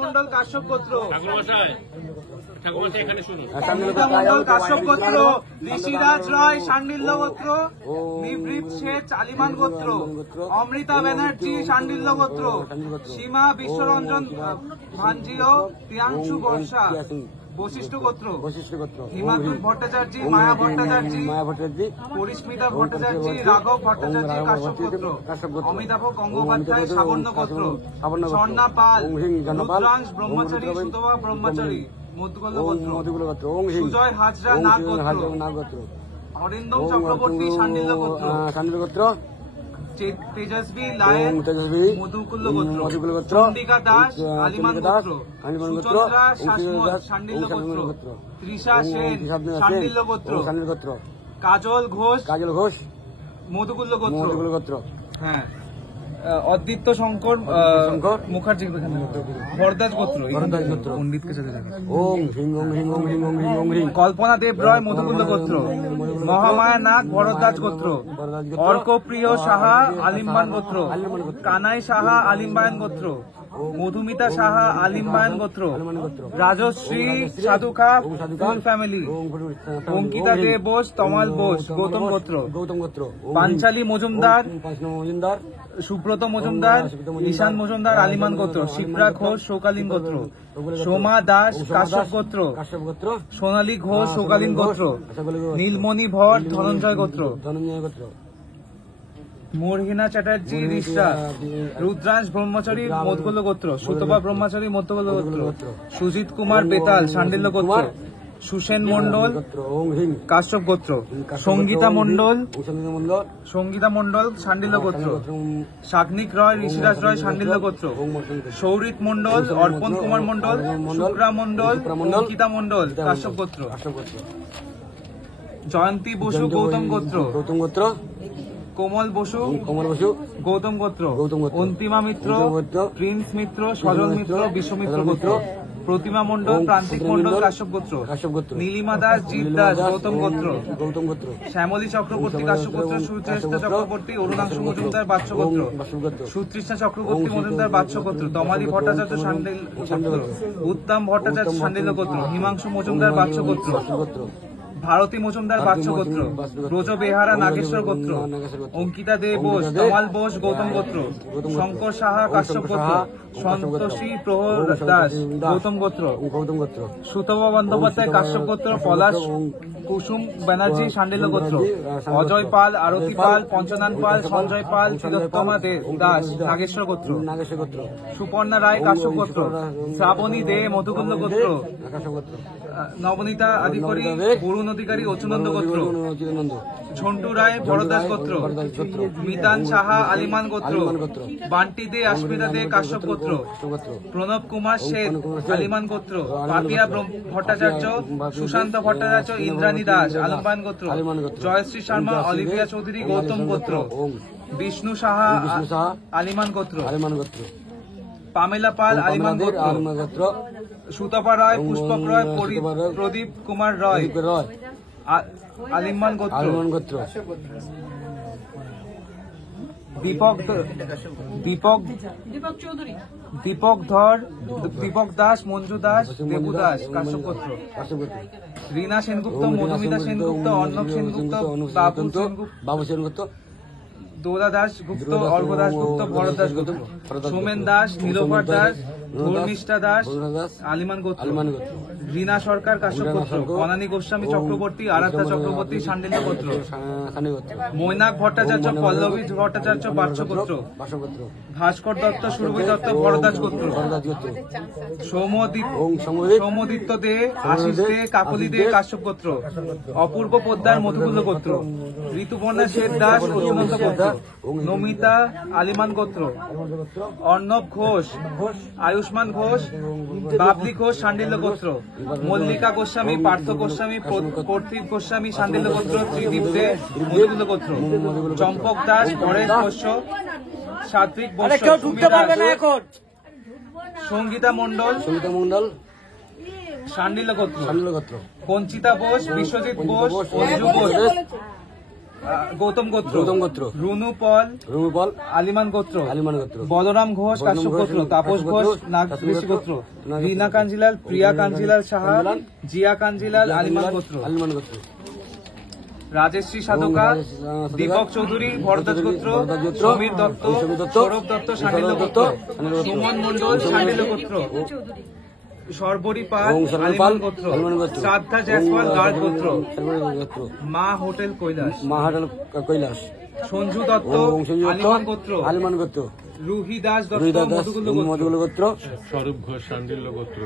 মন্ডল কাশ্যপ গোত্র, মন্ডল কাশ্যপ গোত্র, ঋষিরাজ রয় শাণ্ডিল্য গোত্র, নিভৃত শেঠ আলিমান গোত্র, অমৃতা ব্যানার্জি শাণ্ডিল্য গোত্র, সীমা বিশ্বরঞ্জন ভাঞ্জিও প্রিয়াংশু বর্ষা বশিষ্ঠ গোত্র, হিমাদ্রি ভট্টাচার্য মায়া ভট্টাচার্য, পরিস্মিতা ভট্টাচার্য রাঘব ভট্টাচার্য কাশ্যপ গোত্র, অমিতাভ গঙ্গোপাধ্যায় সাবর্ণ গোত্র, স্বর্ণা পাল রুদ্রাংশ ব্রহ্মচারী সুতবা ব্রহ্মচারী মধুকুল গোত্র, সুজয় হাজরা নাগ গোত্র, অরিন্দম চক্রবর্তী শাণ্ডিল্য গোত্র, তেজস্বী লায়ন মধুকুল গোত্র, চন্ডিকা দাস আলিমান গোত্র, সুচন্দ্রা শাণ্ডিল্য গোত্র, তৃষা সেন শাণ্ডিল্য গোত্র, কাজল ঘোষ মধুকুল গোত্র, হ্যাঁ, অদ্বিত্য শঙ্কর মুখার্জি ভরদাস গোত্র, পণ্ডিতকে সাথে কল্পনা দেব রয় মধুকুল গোত্র, মহামায়া নাগ ভরদ্বাজ গোত্র, অর্কপ্রিয় সাহা আলিম্বান গোত্র, কানাই সাহা আলিম্বায়ন গোত্র, মধুমিতা সাহা আলিম্বায়ন গোত্র, রাজশ্রী সাধুখা ফুল ফ্যামিলি, অঙ্কিতা দে বোস তমাল বোস গৌতম গোত্র, পাঞ্চালী মজুমদার সুব্রত মজুমদার ঈশান মজুমদার আলিমান গোত্র, শিপ্রা ঘোষ শৌকালীন গোত্র, সোমা দাস কাশ্যপ গোত্র, সোনালী ঘোষ শৌকালীন গোত্র, নীলমণি ভট্ট ধনঞ্জয় গোত্র, মোরহিনা চ্যাটার্জি রিষ্টা, রুদ্রাংশ ব্রহ্মচারী মধুকুল গোত্র, সুতপা ব্রহ্মচারী মধ্যকুল গোত্র, সুজিত কুমার বেতাল শাণ্ডিল্য গোত্র, সুসেন মন্ডল কাশ্যপ গোত্র, সঙ্গীতা মন্ডল শাণ্ডিল্য গোত্র, শাগ্নিক রয় ঋষিরাজ রয় শাণ্ডিল্য গোত্র, সৌরিত মন্ডল অর্পণ কুমার মন্ডল, শুক্রা মন্ডল অঙ্কিতা মন্ডল কাশ্যপ গোত্র, জয়ন্তী বসু গৌতম গোত্র, কোমল বসু গৌতম গোত্র, অন্তিমা মিত্র প্রিন্স মিত্র সজল মিত্র বিশ্বমিত্র গোত্র, প্রতিমা মন্ডল প্রান্তিক মন্ডল কাশ্যপ গোত্র, নীলিমা দাস জীব দাস গৌতম গোত্র, শ্যামলী চক্রবর্তী কাশ্যপ গোত্র, সুচেষ্টা চক্রবর্তী অরুণাংশু মজুমদার বাৎস গোত্র, সুতৃষ্ণা চক্রবর্তী মজুমদার বাৎস গোত্র, তমালী ভট্টাচার্য শাণ্ডিল্য গোত্র, উত্তম ভট্টাচার্য শাণ্ডিল্য গোত্র, হিমাংশু মজুমদার বাৎস গোত্র, ভারতী মজুমদার বাৎস গোত্র, ব্রজ বেহারা নাগেশ্বর গোত্র, অঙ্কিতা দে বোস তমাল বোস গৌতম গোত্র, শঙ্কর সাহা কাশ্যপ গোত্র, সন্তোষী প্রহর দাস গৌতম গোত্র, সুতপা বন্দ্যোপাধ্যায় কাশ্যপ গোত্র, পলাশ কুসুম ব্যানার্জি শাণ্ডিল্য গোত্র, অজয় পাল আরতি পাল পঞ্চনান পাল সঞ্জয় পাল তিলোত্তমা দাস নাগেশ্বর গোত্র, সুপর্ণা রায় কাশ্যপ গোত্র, শ্রাবণী দে মধুকুল গোত্র, নবনীতা আদিকরি বরুণ অধিকারী অচুনন্দ গোত্র, ঝন্টু রায় ভরদাস গোত্র, মিতান সাহা আলিমান গোত্র, বান্টি দে আস্মিতা দে কাশ্যপ গোত্র, প্রণব কুমার শেঠ আলিমান গোত্র, পাপিয়া ভট্টাচার্য সুশান্ত ভট্টাচার্য ইন্দ্রাণী দাস আলম্বায়ন গোত্র, জয়শ্রী শর্মা অলিভিয়া চৌধুরী গৌতম গোত্র, বিষ্ণু সাহা আলিমান গোত্র, পামেলা পাল আলিমান গোত্র, সুতপা রায় পুষ্পক রয় প্রদীপ কুমার রয় আলিমান গোত্র, দীপক দাস মঞ্জু দাস দেবু দাস কাশ্যপ গোত্র, রীনা সেনগুপ্ত মধুমিতা সেনগুপ্ত অর্ণব সেনগুপ্ত বাবু সেনগুপ্ত, দোলা দাস গুপ্ত অর্ঘ দাস গুপ্ত ভরত দাস গুপ্ত, সোমেন দাস নীলোফার দাস ধর্মিষ্ঠা দাস আলিমান গোত্র, রীনা সরকার কাশ্যপ গোত্র, বনানী গোস্বামী চক্রবর্তী আরাধ্যা চক্রবর্তী শাণ্ডিল্য গোত্র, মৈনাক ভট্টাচার্য পল্লবী ভট্টাচার্য বাৎস গোত্র, ভাস্কর দত্ত সুরভি দত্ত ভরদাস গোত্র, সৌমদিত্য দে আশিস দে কাকলি দে কাশ্যপ গোত্র, অপূর্ব পোদ্দার মধুকুল গোত্র, ঋতুপর্ণা শেঠ দাস অচুনন্দ গোত্র, নমিতা আলিমান গোত্র, অর্ণব ঘোষ আয়ুষ্মান ঘোষ বাবলি ঘোষ শাণ্ডিল্য গোত্র, মল্লিকা গোস্বামী পার্থ গোস্বামী পার্থিব গোস্বামী শাণ্ডিল্য গোত্র, ত্রিদীপ দে মধুকুল গোত্র, চম্পক দাস পরেশ বৈশ্য সাত্বিক বৈশ্য, সঙ্গীতা মন্ডল শাণ্ডিল্য গোত্র, কঞ্চিতা বোস বিশ্বজিৎ বোস অঞ্জু বোস, গৌতম গোত্র গৌতম গোত্র রুনু পল রুমুপাল আলিমান গোত্র আলিমান গোত্র বলরাম ঘোষ কাশ্যপ গোত্র তাপস ঘোষ নাগবেশী গোত্র রীনা কাঞ্জিলাল প্রিয়া কাঞ্জিলাল সাহা জিয়া কাঞ্জিলাল আলিমান গোত্র আলিমান গোত্র রাজশ্রী সাধকা দীপক চৌধুরী ভরদ্বাজ গোত্র সমীর দত্ত সৌরভ দত্ত সান্ডিল্য গোত্র সুমন মন্ডল সান্ডিল্য গোত্র সর্বরী পাল আলিমান গোত্র শ্রাদ্ধা জয়সওয়াল গার্গ গোত্র মা হোটেল কৈলাস সঞ্জু দত্ত আলিমান গোত্র আলিমান গোত্র রুহি দাস দত্ত মধুগুল্য গোত্র মধুগুল গোত্র স্বরূপ ঘোষ শান্ডিল্য গোত্র